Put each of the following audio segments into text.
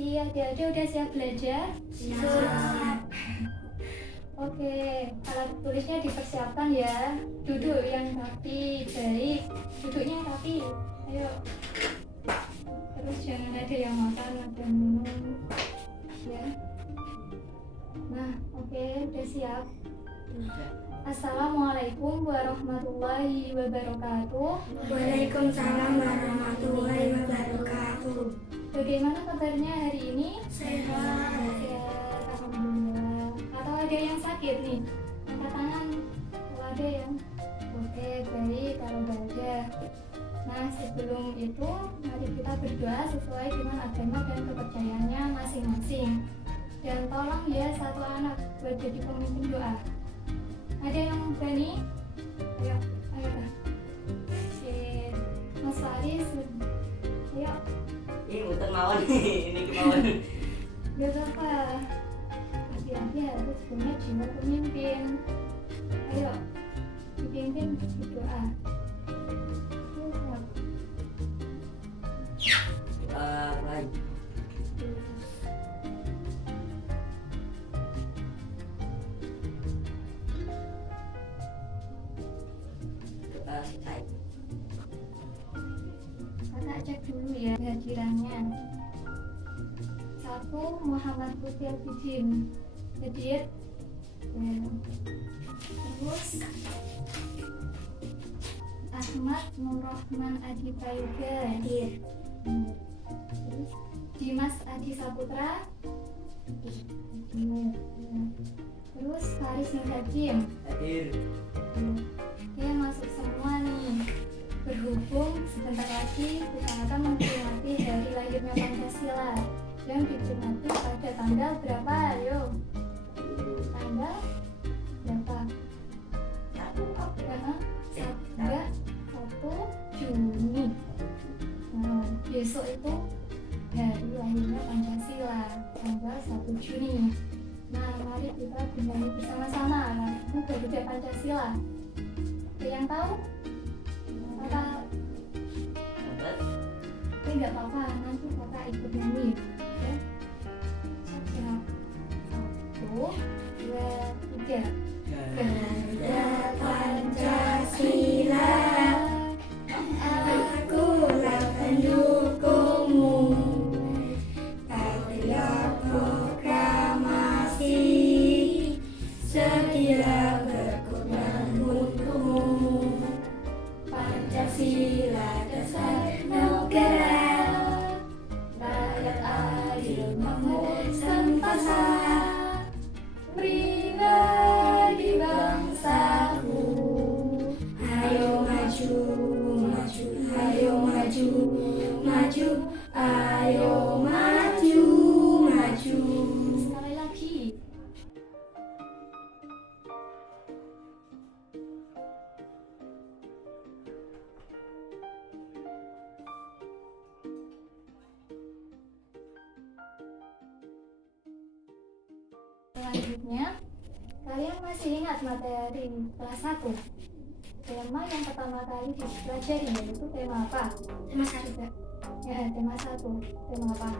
Adik-adik udah siap belajar? Siap. Oke, alat tulisnya dipersiapkan ya. Duduk yang rapi, baik. Duduknya yang rapi. Ayo. Terus jangan ada yang makan atau minum. Ya. Nah, oke, udah siap. Assalamualaikum warahmatullahi wabarakatuh. Waalaikumsalam warahmatullahi wabarakatuh. Bagaimana kabarnya hari ini? Sehat. Sehat, alhamdulillah. Atau ada yang sakit nih? Angkat tangan kalau ada yang. Oke, baik kalau ada. Nah, sebelum itu mari kita berdoa sesuai dengan agama dan kepercayaannya masing-masing. Dan tolong ya satu anak buat jadi pemimpin doa. Ada yang berani? Ayo, ayo dah. Si Mas Faris, ayo. Ini bukan mawon ini kemauan. Gak apa-apa. Laki-laki harus punya jiwa pemimpin. Ayo, dipimpin berdoa. Baik. Selesai. Kakak cek dulu ya hadirannya. 1. Muhammad Lutfi Albidin hadir. Ya. Terus Ahmad Nurrahman Adi Prayoga hadir. Terus Dimas Adi Saputra hadir. Ya. Terus Faris Nur Hakim Hadir. Oke, masuk semua nih. Berhubung sebentar lagi kita akan memperingati hari lahirnya Pancasila yang diperingati pada tanggal berapa? Ayo, tanggal berapa? Karena 1 Juni. Nah, besok itu hari lahirnya Pancasila, tanggal 1 Juni. Nah, mari kita bernyanyi bersama-sama lagu Garuda Pancasila. Ada yang tahu? Kakak, tapi nggak apa-apa, nanti kakak ikut nyanyi ya. 1, 2, 3. Garuda Pancasila, akulah pendukungmu. Patriot proklamasi, setia berkorban untukmu. Pancasila dasar negara, rakyat adil makmur sempasa, pribadi bangsaku. Ayo maju, maju, ayo maju, maju, ayo maju, maju. Sekali lagi. Selanjutnya, kalian masih ingat materi kelas 1? Tema yang pertama kali dipelajari yaitu tema apa? Tema 1. Ya, tema 1. Tema apa?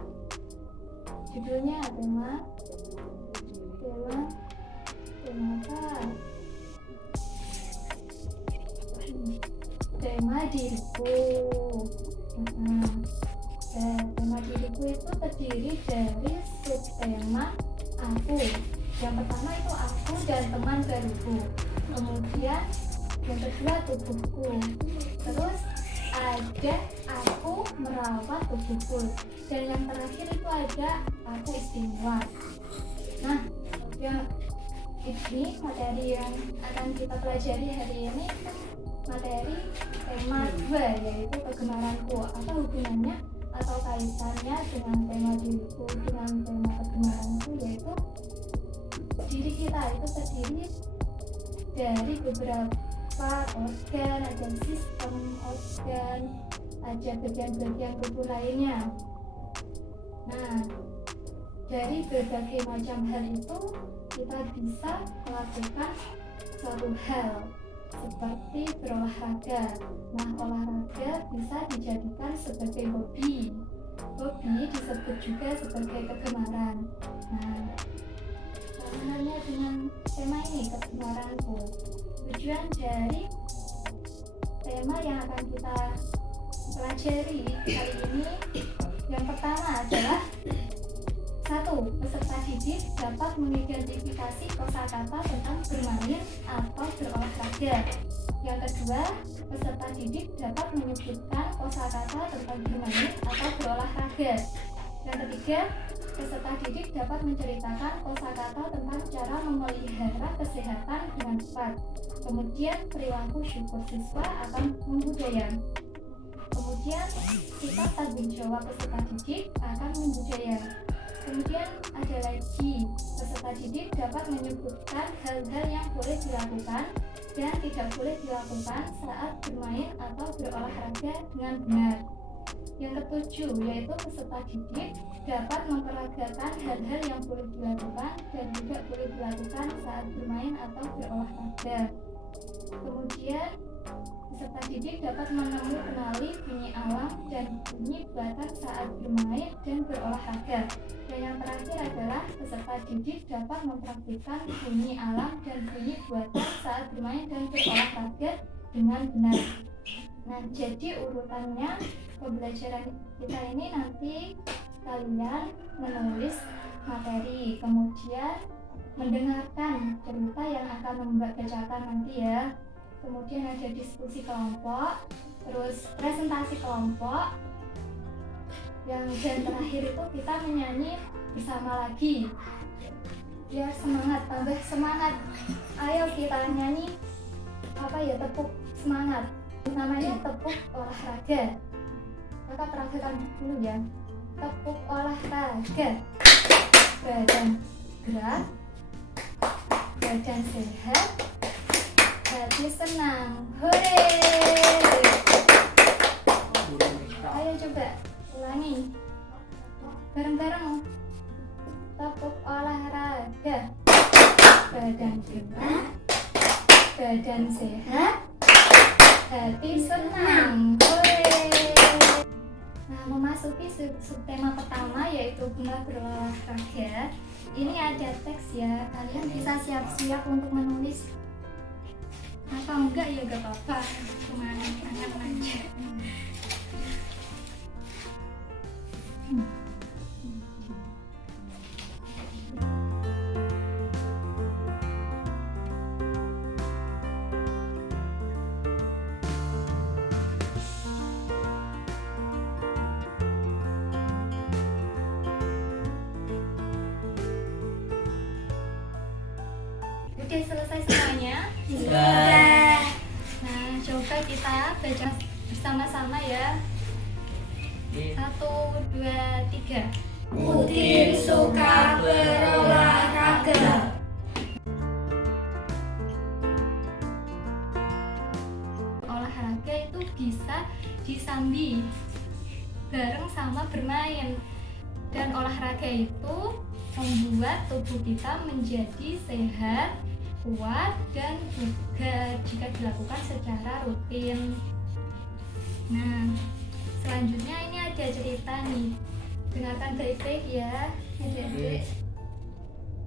Judulnya tema apa? Tema diriku. Tema diriku itu terdiri dari subtema aku. Yang pertama itu aku dan teman baruku. Kemudian yang kedua tubuhku. Terus ada aku merawat tubuhku. Dan yang terakhir itu ada aku istimewa. Nah, yang ini materi yang akan kita pelajari hari ini materi tema 2 yaitu kegemaranku. Apa hubungannya atau kaitannya dengan tema diriku dengan tema kegemaranku, yaitu diri kita itu terdiri dari beberapa organ, ada sistem organ, ada bagian-bagian tubuh lainnya. Nah, dari berbagai macam hal itu kita bisa melakukan suatu hal seperti berolahraga. Nah, olahraga bisa dijadikan sebagai hobi. Hobi disebut juga sebagai kegemaran. Nah, hubungannya dengan tema ini, kegemaranku. Tujuan dari tema yang akan kita pelajari kali ini yang pertama adalah 1. Peserta didik dapat mengidentifikasi kosakata tentang bermain atau berolahraga. Yang kedua, peserta didik dapat menyebutkan kosakata tentang bermain atau berolahraga. Yang ketiga, peserta didik dapat menceritakan kosakata tentang cara memelihara kesehatan dengan tepat. Kemudian, perilaku syukur siswa akan membudaya. Kemudian, sifat tanggung jawab peserta didik akan membudaya. Kemudian ada lagi, peserta didik dapat menyebutkan hal-hal yang boleh dilakukan dan tidak boleh dilakukan saat bermain atau berolahraga dengan benar. Yang ketujuh, yaitu peserta didik dapat memperagakan hal-hal yang boleh dilakukan dan tidak boleh dilakukan saat bermain atau berolahraga. Kemudian, peserta didik dapat mengenali bunyi alam dan bunyi buatan saat bermain dan berolahraga. Dan yang terakhir adalah peserta didik dapat mempraktikkan bunyi alam dan bunyi buatan saat bermain dan berolahraga dengan benar. Nah, jadi urutannya pembelajaran kita ini nanti kalian menulis materi, kemudian mendengarkan cerita yang akan membacakan nanti ya. Kemudian ada diskusi kelompok, terus presentasi kelompok, dan terakhir itu kita menyanyi bersama lagi. Biar semangat, tambah semangat. Ayo kita nyanyi tepuk semangat. Namanya tepuk olahraga. Kakak peragakan dulu ya. Tepuk olahraga. Badan gerak, badan sehat, hati senang. Hore! Ayo coba ulangi bareng-bareng. Tepuk olahraga, badan gerak, badan sehat, hati senang. Hore! Nah, memasuki subtema pertama yaitu benar berolahraga. Ini ada teks ya, kalian bisa siap-siap untuk menulis. Apa enggak ya gak apa-apa, cuma angan aja. Udah selesai semuanya? Sudah. Nah, coba kita baca bersama-sama ya. 1, 2, 3. Udin suka berolahraga. Olahraga itu bisa disambi bareng sama bermain. Dan olahraga itu membuat tubuh kita menjadi sehat, kuat, dan juga jika dilakukan secara rutin. Nah, selanjutnya ini ada cerita nih. Dengarkan baik-baik ya, adik-adik.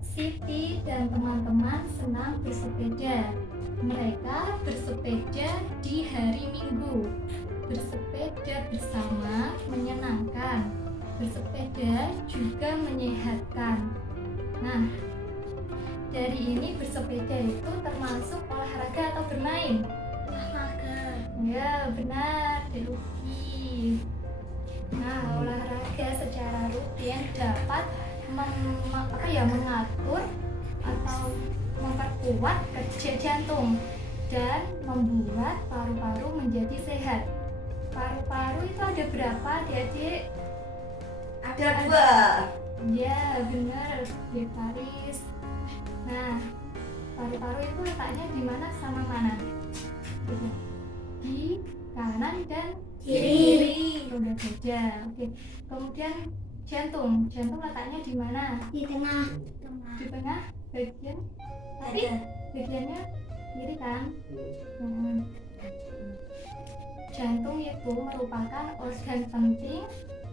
Siti dan teman-teman senang bersepeda. Mereka bersepeda di hari Minggu. Bersepeda bersama menyenangkan. Bersepeda juga menyehatkan. Nah, dari ini bersepeda itu termasuk olahraga atau bermain? Olahraga. Ya, benar, Deluki. Nah, olahraga secara rutin dapat mengatur atau memperkuat kerja jantung dan membuat paru-paru menjadi sehat. Paru-paru itu ada berapa, adik-adik? Ada 2. Ya, benar, Faris. Nah, paru-paru itu letaknya di mana sama mana? Di kanan dan Kiri. Roda dada. Oke. Kemudian jantung letaknya di mana? Di tengah. Di tengah bagian. Tapi bagiannya kiri kan? Jantung itu merupakan organ penting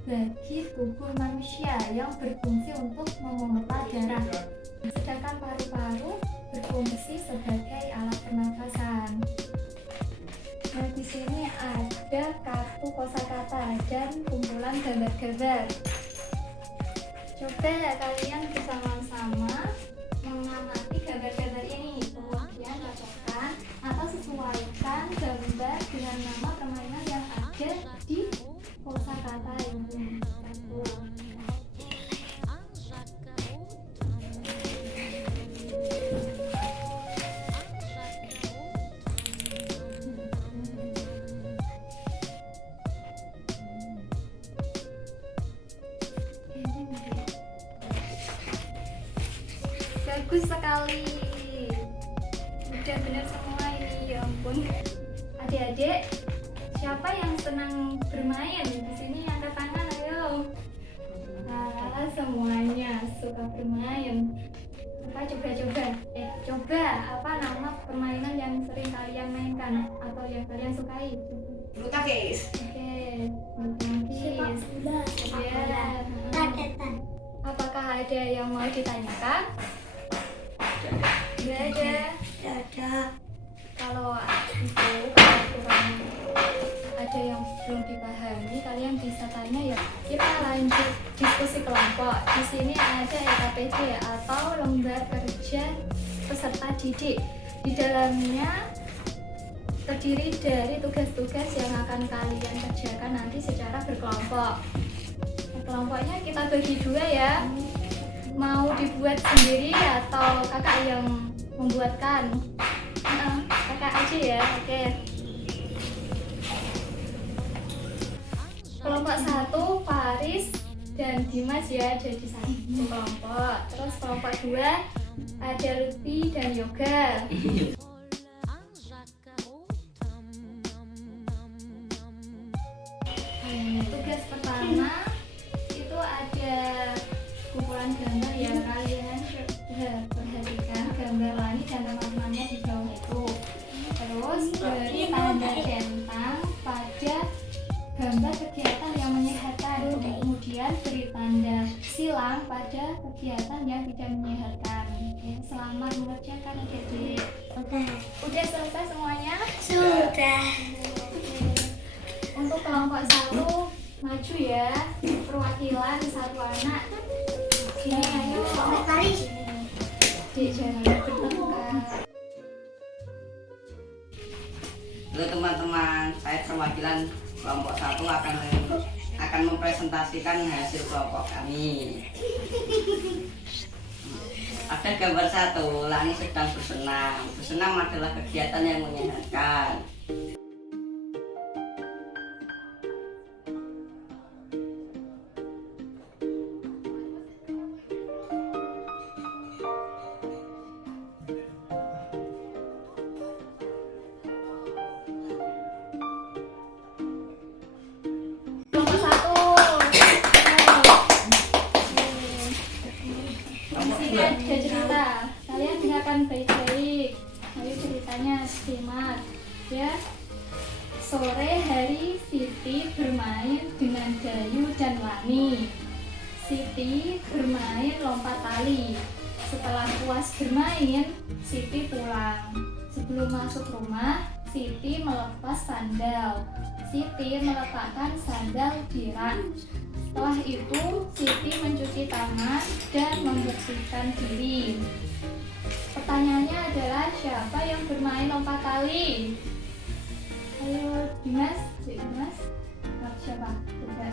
bagi tubuh manusia yang berfungsi untuk memompa darah. Sedangkan paru-paru berfungsi sebagai alat pernafasan. Nah, di sini ada kartu kosakata dan kumpulan gambar-gambar. Coba kalian bersama-sama mengamati gambar-gambar ini, kemudian cocokkan atau sesuaikan gambar dengan nama permainan yang ada di kosakata ini. Bagus sekali, udah benar semua ini, ya ampun. Adik-adik, siapa yang senang bermain di sini? Angkat tangan, ayo. Nah, semuanya suka bermain. Apa coba apa nama permainan yang sering kalian mainkan atau yang kalian sukai? Bulu tangkis. Oke, bulu tangkis. Ya. Raketan. Apakah ada yang mau ditanyakan? Tidak ada. Kalau kurang ada yang belum dipahami, kalian bisa tanya ya. Kita lanjut diskusi kelompok. Di sini ada LKPD atau lembar kerja peserta didik. Di dalamnya terdiri dari tugas-tugas yang akan kalian kerjakan nanti secara berkelompok. Kelompoknya kita bagi dua ya. Mau dibuat sendiri atau kakak yang membuatkan? Kakak aja ya, oke. Kelompok 1 Faris dan Dimas ya, jadi satu kelompok. Terus kelompok 2 ada Lutfi dan Yoga. Tugas pertama itu ada kumpulan gambar yang kalian perhatikan gambar langit dan teman-temannya di bawah itu. Terus beri tanda centang pada gambar kegiatan yang menyehatkan. Kemudian beri tanda silang pada kegiatan yang tidak menyehatkan. Oke, selamat mengerjakan adik-adik. Udah selesai semuanya? Sudah. Untuk kelompok 1 maju ya, perwakilan satu anak. Sini ayo. Mari. Dik, jangan bertengkar. Halo teman-teman, saya perwakilan kelompok 1 akan mempresentasikan hasil kelompok kami. Ada gambar 1, langit sedang bersenam. Bersenam adalah kegiatan yang menyehatkan. Ada cerita, kalian dengarkan baik-baik. Ayo ceritanya simak ya. Sore hari Siti bermain dengan Dayu dan Lani. Siti bermain lompat tali. Setelah puas bermain, Siti pulang. Sebelum masuk rumah, Siti melepas sandal. Siti meletakkan sandal di rak. Setelah itu, Siti mencuci tangan dan membersihkan diri. Pertanyaannya adalah siapa yang bermain lompat tali? Ayo Dimas, Dimas. Siapa? Coba.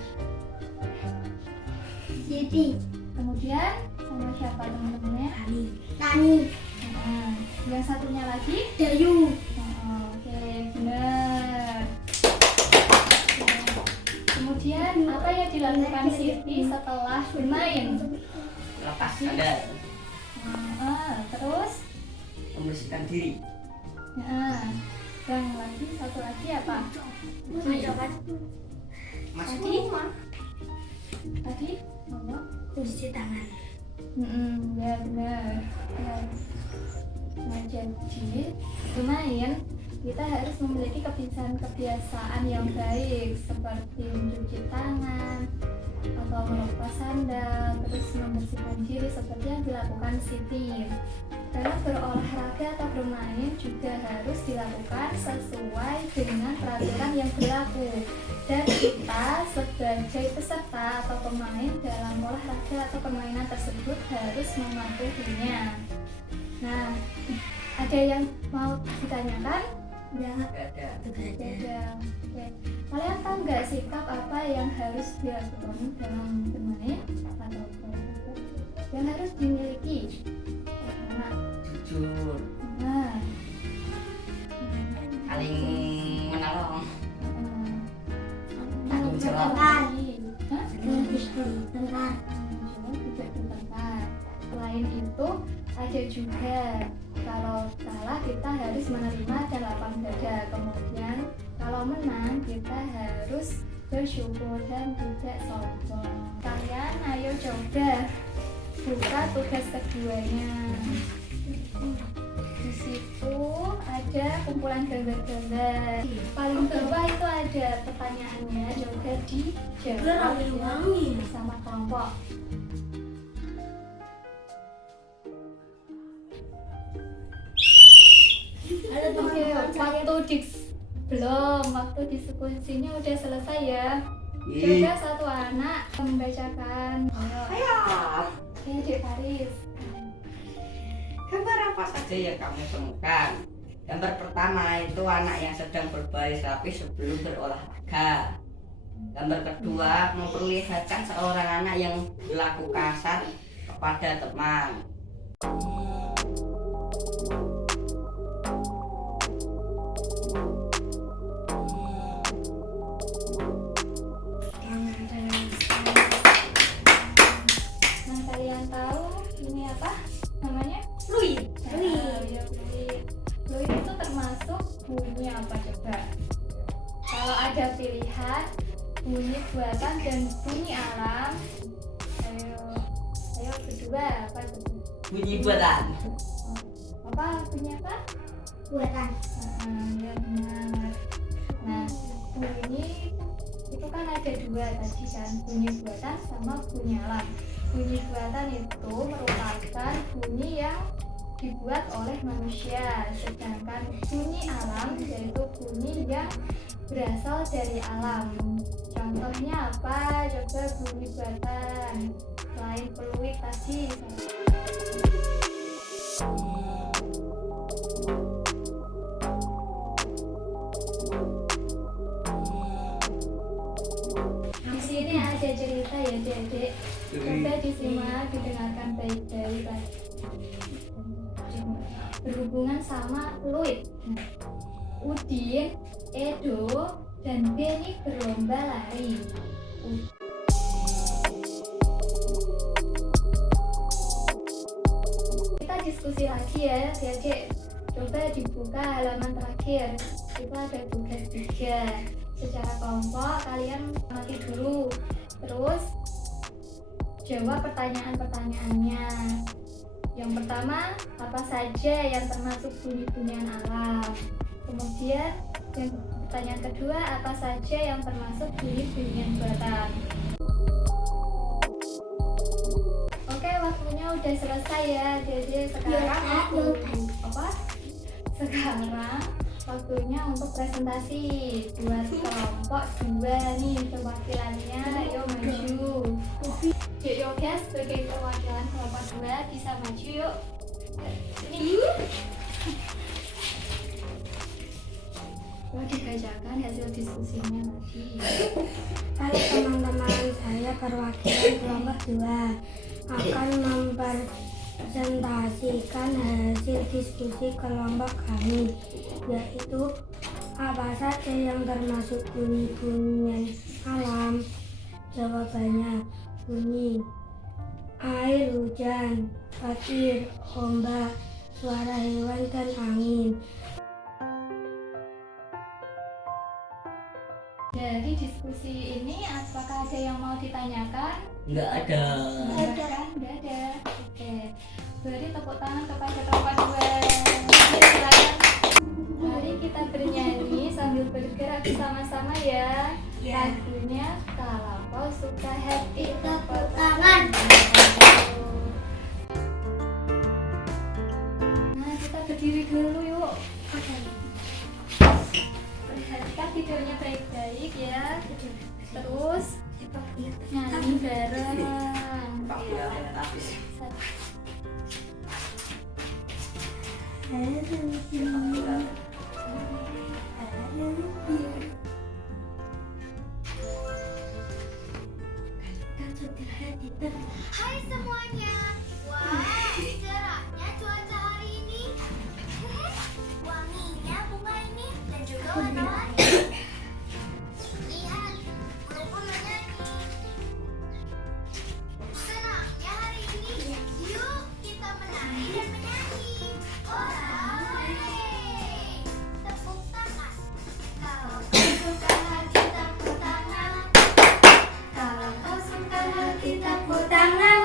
Siti. Kemudian sama siapa teman-temannya? Nani. Nah, yang satunya lagi? Dayu. Oke, benar. Kemudian apa yang dilakukan Siti setelah bermain? Lepas sandal, Terus? membersihkan diri. Yang lagi satu lagi apa? Masuk Tadi? rumah. Tadi? Apa? Cuci tangan. Ya benar. Ya. Nah, jadi bermain kita harus memiliki kebiasaan yang baik seperti mencuci tangan, atau melepas sandal, terus membersihkan diri seperti yang dilakukan Siti. Dalam berolahraga atau bermain juga harus dilakukan sesuai dengan peraturan yang berlaku, dan kita sebagai peserta atau pemain dalam olahraga atau permainan tersebut harus mematuhinya. Nah, ada yang mau ditanyakan? Ada. Ada. Oke. Kalian tahu nggak sikap apa yang harus dilakukan dalam bermain atau olahraga? Yang harus dimiliki? Nah, Jujur, nah, saling menolong. tanggung jawab. Tentang. Hah? Tentang. Tidak bertengkar. Selain itu ada juga kalau kalah kita harus menerima dan lapang dada. Kemudian kalau menang kita harus bersyukur dan tidak sombong. Kalian ayo coba buka tugas keduanya. Di situ ada kumpulan gambar-gambar. Paling bawah itu ada pertanyaannya, coba dijawab Wangi. bersama kelompok. Oke, waktu diskusinya udah selesai ya. Coba satu anak membacakan. Ayo. Oke, Dek Faris. Gambar apa saja yang kamu temukan? Gambar pertama itu anak yang sedang berbaris rapi sebelum berolahraga. Gambar kedua memperlihatkan seorang anak yang berlaku kasar kepada teman. Nah, kalian tahu ini apa namanya? Fluid. Ya, fluid. Fluid itu termasuk bunyi apa coba? Kalau ada pilihan bunyi buatan dan bunyi alam, ayo berdua apa itu? Bunyi buatan. Apa bunyi apa? Buatan. Ya benar. Nah, bunyi itu kan ada dua tadi kan, bunyi buatan sama bunyi alam. Bunyi buatan itu merupakan bunyi yang dibuat oleh manusia, sedangkan bunyi alam yaitu bunyi yang berasal dari alam. Contohnya apa? Coba bunyi buatan selain fluid tadi. Di sini ada cerita ya, Dek. Coba disimak, didengarkan baik-baik lagi. Berhubungan sama fluid. Udin, Edo, dan Benny berlomba lari. Kita diskusi lagi ya, Dek. Coba dibuka halaman terakhir. Itu ada tugas 3. Secara kelompok kalian mati dulu. Terus jawab pertanyaan-pertanyaannya. Yang pertama, apa saja yang termasuk bunyi-bunyian alam? Kemudian yang pertanyaan kedua, apa saja yang termasuk bunyi-bunyian buatan? Oke, waktunya udah selesai ya. Jadi sekarang Sekarang waktunya untuk presentasi buat kelompok 2 nih, perwakilannya. Ayo maju. Yuk Yoga sebagai perwakilan kelompok 2 bisa maju yuk. Ini dibacakan hasil diskusinya tadi. Halo teman-teman, saya perwakilan kelompok 2 akan mempresentasikan hasil diskusi kelompok kami, yaitu apa saja yang termasuk bunyi-bunyian alam. Jawabannya bunyi air, hujan, petir, ombak, suara hewan, dan angin. Dari diskusi ini, apakah ada yang mau ditanyakan? Enggak ada. Nggak ada. Oke. Beri tepuk tangan kepada kelompok 2. Mari kita bernyanyi sambil bergerak bersama-sama ya. Ya. Lagunya Tak Lampau kau suka happy Tepuk tangan. Nah, kita berdiri dulu yuk. Perhatikan tidurnya baik-baik ya. Terus nyanyi bareng. Hai semuanya. Wah, cerahnya cuaca hari ini. Wanginya bunga ini dan juga warna-warni. Lihat, burung menyanyi. Senangnya hari ini. Yuk, kita menari dan menyanyi. Hore! Tepuk tangan. Kalau kau suka hati tepuk tangan. Kalau kau suka hati tepuk tangan.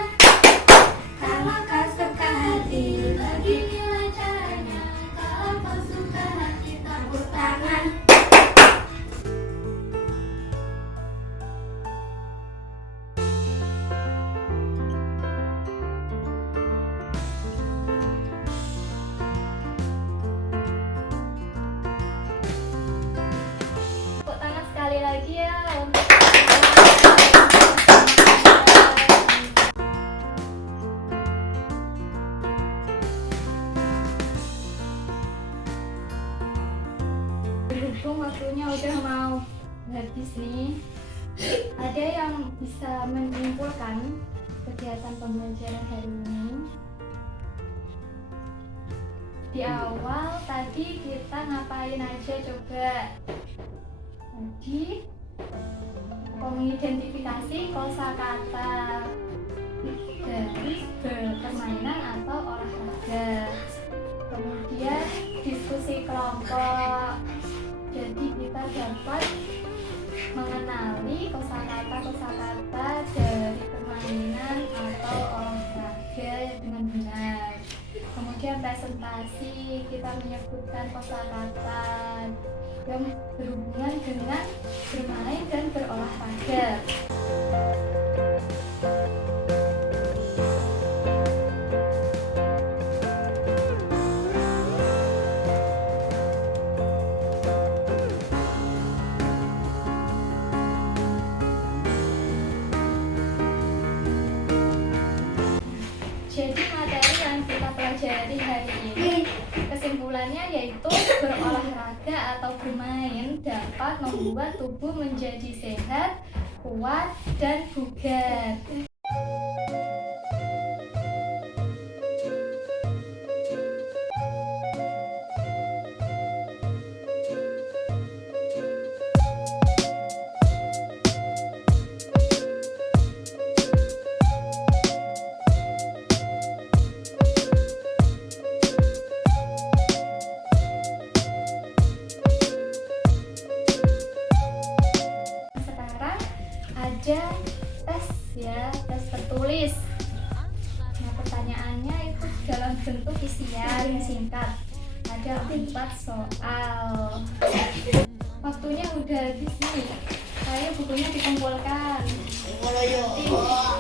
Kalau kau suka hati, beginilah caranya. Kalau kau suka hati tepuk tangan. Tepuk tangan sekali lagi ya untuk berhubung waktunya udah mau habis nih. Ada yang bisa menyimpulkan kegiatan pembelajaran hari ini? Di awal tadi kita ngapain aja coba? Tadi mengidentifikasi kosakata dari permainan atau olahraga. Kemudian diskusi kelompok. Jadi kita dapat mengenali kosakata dari permainan atau olahraga dengan benar. Kemudian presentasi, kita menyebutkan kosakata yang berhubungan dengan bermain dan berolahraga. Jadi materi yang kita pelajari hari ini kesimpulannya yaitu berolahraga atau bermain dapat membuat tubuh menjadi sehat, kuat, dan bugar. Sekarang ada tes ya, tes tertulis. Nah, pertanyaannya itu dalam bentuk isian yang singkat. Ada 4 soal. Waktunya udah habis nih. Saya bukunya dikumpulkan.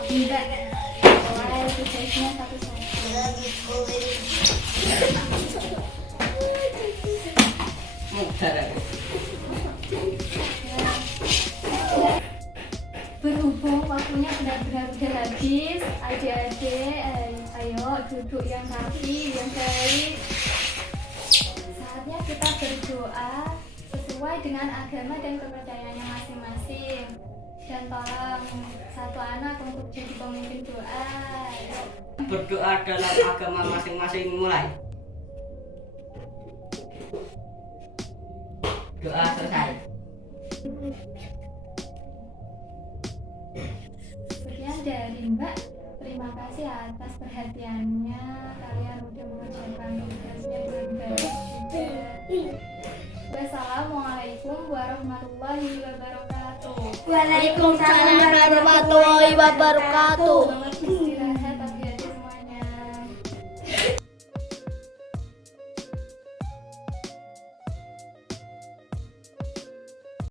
Tidak. Mulai tugasnya satu-satu. Berhubung waktunya benar-benar udah habis, adik-adik, ayo duduk yang rapi, yang baik. Saatnya kita berdoa sesuai dengan agama dan kepercayaannya masing-masing. Dan tolong satu anak untuk jadi pemimpin doa. Berdoa dalam agama masing-masing mulai. Doa selesai. Sekian dari Mbak. Terima kasih atas perhatiannya. Kalian udah mengerjakan tugasnya dengan baik juga. Wassalamualaikum warahmatullahi wabarakatuh. Waalaikumsalam warahmatullahi wabarakatuh.